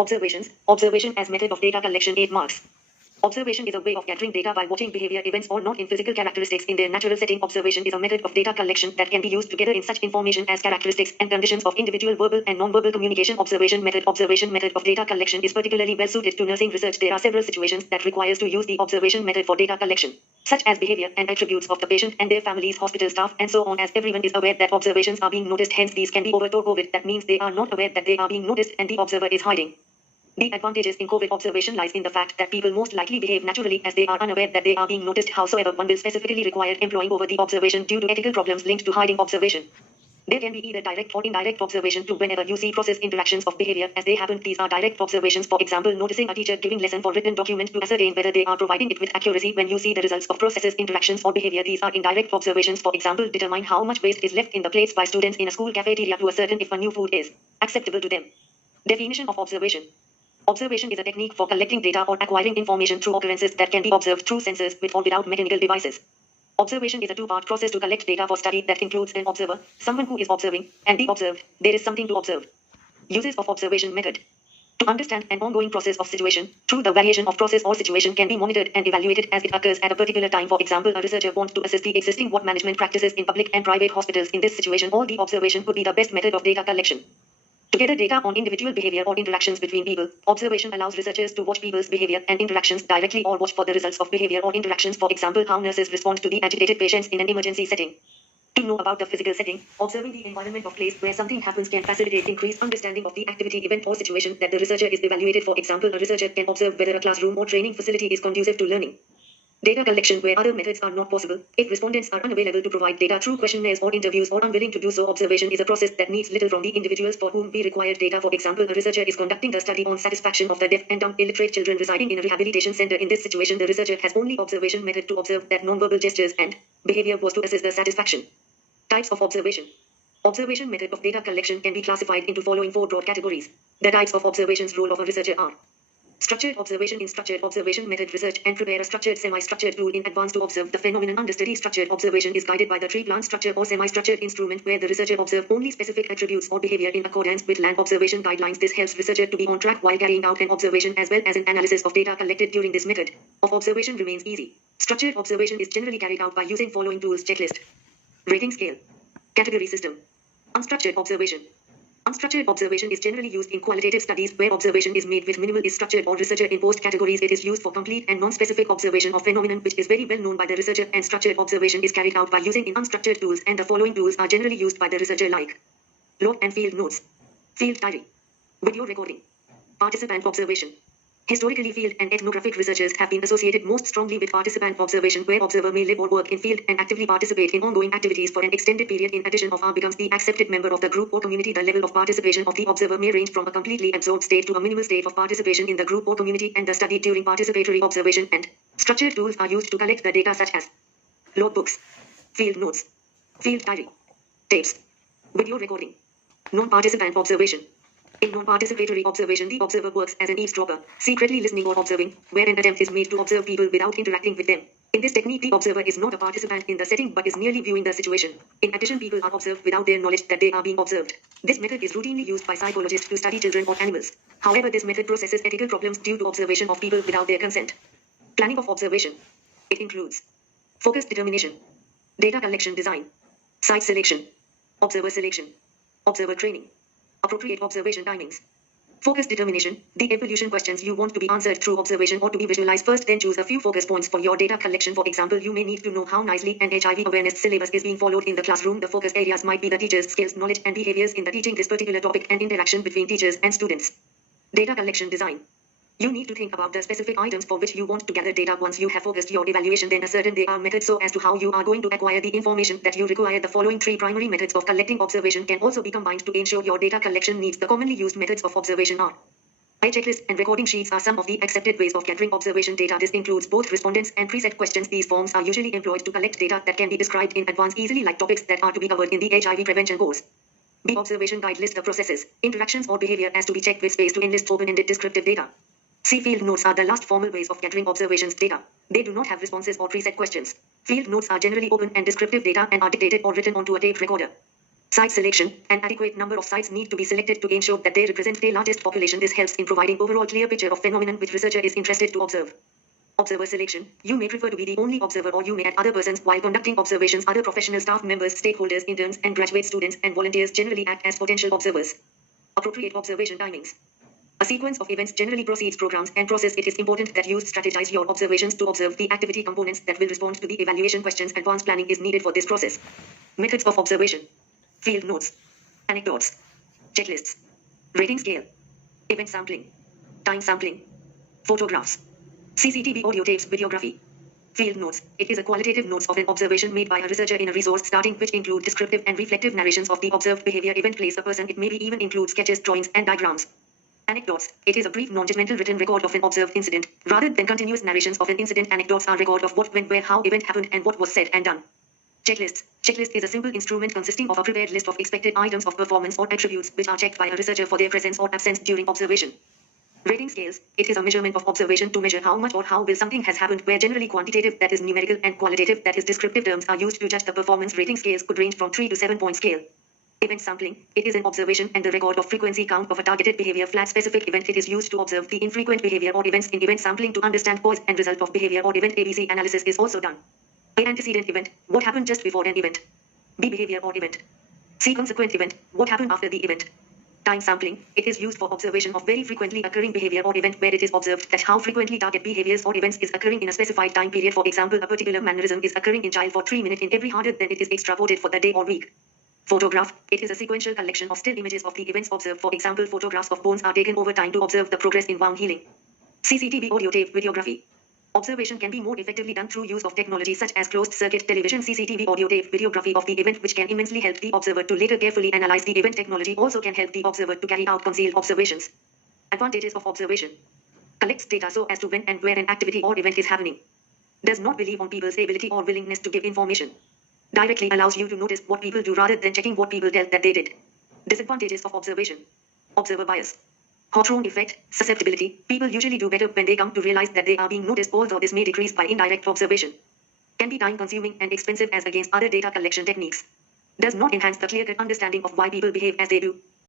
Observations. Observation as method of data collection. 8 marks. Observation is a way of gathering data by watching behavior, events, or not in physical characteristics in their natural setting. Observation is a method of data collection that can be used to gather in such information as characteristics and conditions of individual verbal and non-verbal communication. Observation method. Observation method of data collection is particularly well suited to nursing research. There are several situations that requires to use the observation method for data collection, such as behavior and attributes of the patient and their families, hospital staff, and so on. As everyone is aware that observations are being noticed, hence these can be overlooked. COVID, that means they are not aware that they are being noticed and the observer is hiding. The advantages in COVID observation lies in the fact that people most likely behave naturally as they are unaware that they are being noticed. However, one will specifically require employing over the observation due to ethical problems linked to hiding observation. There can be either direct or indirect observation too whenever you see process interactions of behavior as they happen. These are direct observations. For example, noticing a teacher giving lesson for written document to ascertain whether they are providing it with accuracy. When you see the results of processes, interactions, or behavior, these are indirect observations. For example, determine how much waste is left in the plates by students in a school cafeteria to ascertain if a new food is acceptable to them. Definition of observation. Observation is a technique for collecting data or acquiring information through occurrences that can be observed through sensors with or without mechanical devices. Observation is a two-part process to collect data for study that includes an observer, someone who is observing, and the observed. There is something to observe. Uses of observation method. To understand an ongoing process of situation, through the variation of process or situation can be monitored and evaluated as it occurs at a particular time. For example, a researcher wants to assess the existing what management practices in public and private hospitals. In this situation, all the observation could be the best method of data collection. To gather data on individual behavior or interactions between people, observation allows researchers to watch people's behavior and interactions directly or watch for the results of behavior or interactions. For example, how nurses respond to the agitated patients in an emergency setting. To know about the physical setting, observing the environment of place where something happens can facilitate increased understanding of the activity, event, or situation that the researcher is evaluated. For example, a researcher can observe whether a classroom or training facility is conducive to learning. Data collection where other methods are not possible. If respondents are unavailable to provide data through questionnaires or interviews or unwilling to do so, observation is a process that needs little from the individuals for whom we require data. For example, a researcher is conducting a study on satisfaction of the deaf and dumb illiterate children residing in a rehabilitation center. In this situation, the researcher has only observation method to observe that nonverbal gestures and behavior was to assess the satisfaction. Types of observation. Observation method of data collection can be classified into following 4 broad categories. The types of observations role of a researcher are: structured observation. In structured observation method, research and prepare a structured, semi-structured tool in advance to observe the phenomenon under study. Structured observation is guided by the tree plant structure or semi-structured instrument where the researcher observes only specific attributes or behavior in accordance with land observation guidelines. This helps researcher to be on track while carrying out an observation as well as an analysis of data collected during this method of observation remains easy. Structured observation is generally carried out by using following tools: checklist, rating scale, category system. Unstructured observation. Unstructured observation is generally used in qualitative studies where observation is made with minimal is structured or researcher imposed categories. It is used for complete and non-specific observation of phenomenon which is very well known by the researcher, and structured observation is carried out by using in unstructured tools, and the following tools are generally used by the researcher like log and field notes, field diary, video recording, participant observation. Historically, field and ethnographic researchers have been associated most strongly with participant observation, where observer may live or work in field and actively participate in ongoing activities for an extended period. In addition, of becomes the accepted member of the group or community. The level of participation of the observer may range from a completely absorbed state to a minimal state of participation in the group or community and the study. During participatory observation, and structured tools are used to collect the data such as logbooks, field notes, field diary, tapes, video recording. Non-participant observation. In non-participatory observation, the observer works as an eavesdropper, secretly listening or observing, where an attempt is made to observe people without interacting with them. In this technique, the observer is not a participant in the setting but is merely viewing the situation. In addition, people are observed without their knowledge that they are being observed. This method is routinely used by psychologists to study children or animals. However, this method possesses ethical problems due to observation of people without their consent. Planning of observation. It includes focus determination, data collection design, site selection, observer selection, observer training, appropriate observation timings. Focus determination. The evolution questions you want to be answered through observation or to be visualized first, then choose a few focus points for your data collection. For example, you may need to know how nicely an HIV awareness syllabus is being followed in the classroom. The focus areas might be the teacher's skills, knowledge, and behaviors in the teaching this particular topic and interaction between teachers and students. Data collection design. You need to think about the specific items for which you want to gather data. Once you have focused your evaluation, then ascertain there are methods so as to how you are going to acquire the information that you require. The following 3 primary methods of collecting observation can also be combined to ensure your data collection needs. The commonly used methods of observation are: eye checklist and recording sheets are some of the accepted ways of gathering observation data. This includes both respondents and preset questions. These forms are usually employed to collect data that can be described in advance easily, like topics that are to be covered in the HIV prevention course. The observation guide lists the processes, interactions, or behavior as to be checked with space to enlist open-ended descriptive data. C. Field notes are the last formal ways of gathering observations data. They do not have responses or preset questions. Field notes are generally open and descriptive data and are dictated or written onto a tape recorder. Site selection. An adequate number of sites need to be selected to ensure that they represent the largest population. This helps in providing overall clear picture of phenomenon which researcher is interested to observe. Observer selection. You may prefer to be the only observer, or you may add other persons while conducting observations. Other professional staff members, stakeholders, interns, and graduate students and volunteers generally act as potential observers. Appropriate observation timings. A sequence of events generally precedes programs and process. It is important that you strategize your observations to observe the activity components that will respond to the evaluation questions. Advanced planning is needed for this process. Methods of observation. Field notes. Anecdotes. Checklists. Rating scale. Event sampling. Time sampling. Photographs. CCTV audio tapes, videography. Field notes. It is a qualitative notes of an observation made by a researcher in a resource starting which include descriptive and reflective narrations of the observed behavior, event, place, a person. It may even include sketches, drawings, and diagrams. Anecdotes. It is a brief non-judgmental written record of an observed incident. Rather than continuous narrations of an incident, anecdotes are record of what, when, where, how event happened, and what was said and done. Checklists. Checklist is a simple instrument consisting of a prepared list of expected items of performance or attributes which are checked by a researcher for their presence or absence during observation. Rating scales. It is a measurement of observation to measure how much or how well something has happened, where generally quantitative, that is numerical, and qualitative, that is descriptive terms are used to judge the performance. Rating scales could range from 3 to 7 point scale. Event sampling. It is an observation and the record of frequency count of a targeted behavior flat specific event. It is used to observe the infrequent behavior or events. In event sampling to understand cause and result of behavior or event, ABC analysis is also done. A. Antecedent event. What happened just before an event. B. Behavior or event. C. Consequent event. What happened after the event. Time sampling. It is used for observation of very frequently occurring behavior or event, where it is observed that how frequently target behaviors or events is occurring in a specified time period. For example, a particular mannerism is occurring in child for 3 minutes in every 100, then it is extrapolated for the day or week. Photograph. It is a sequential collection of still images of the events observed. For example, photographs of bones are taken over time to observe the progress in wound healing. CCTV audio tape, videography. Observation can be more effectively done through use of technology such as closed-circuit television, CCTV audio tape, videography of the event, which can immensely help the observer to later carefully analyze the event. Technology also can help the observer to carry out concealed observations. Advantages of observation. Collects data so as to when and where an activity or event is happening. Does not believe on people's ability or willingness to give information. Directly allows you to notice what people do rather than checking what people tell that they did. Disadvantages of observation. Observer bias. Hawthorne effect, susceptibility. People usually do better when they come to realize that they are being noticed, although this may decrease by indirect observation. Can be time consuming and expensive as against other data collection techniques. Does not enhance the clear-cut understanding of why people behave as they do.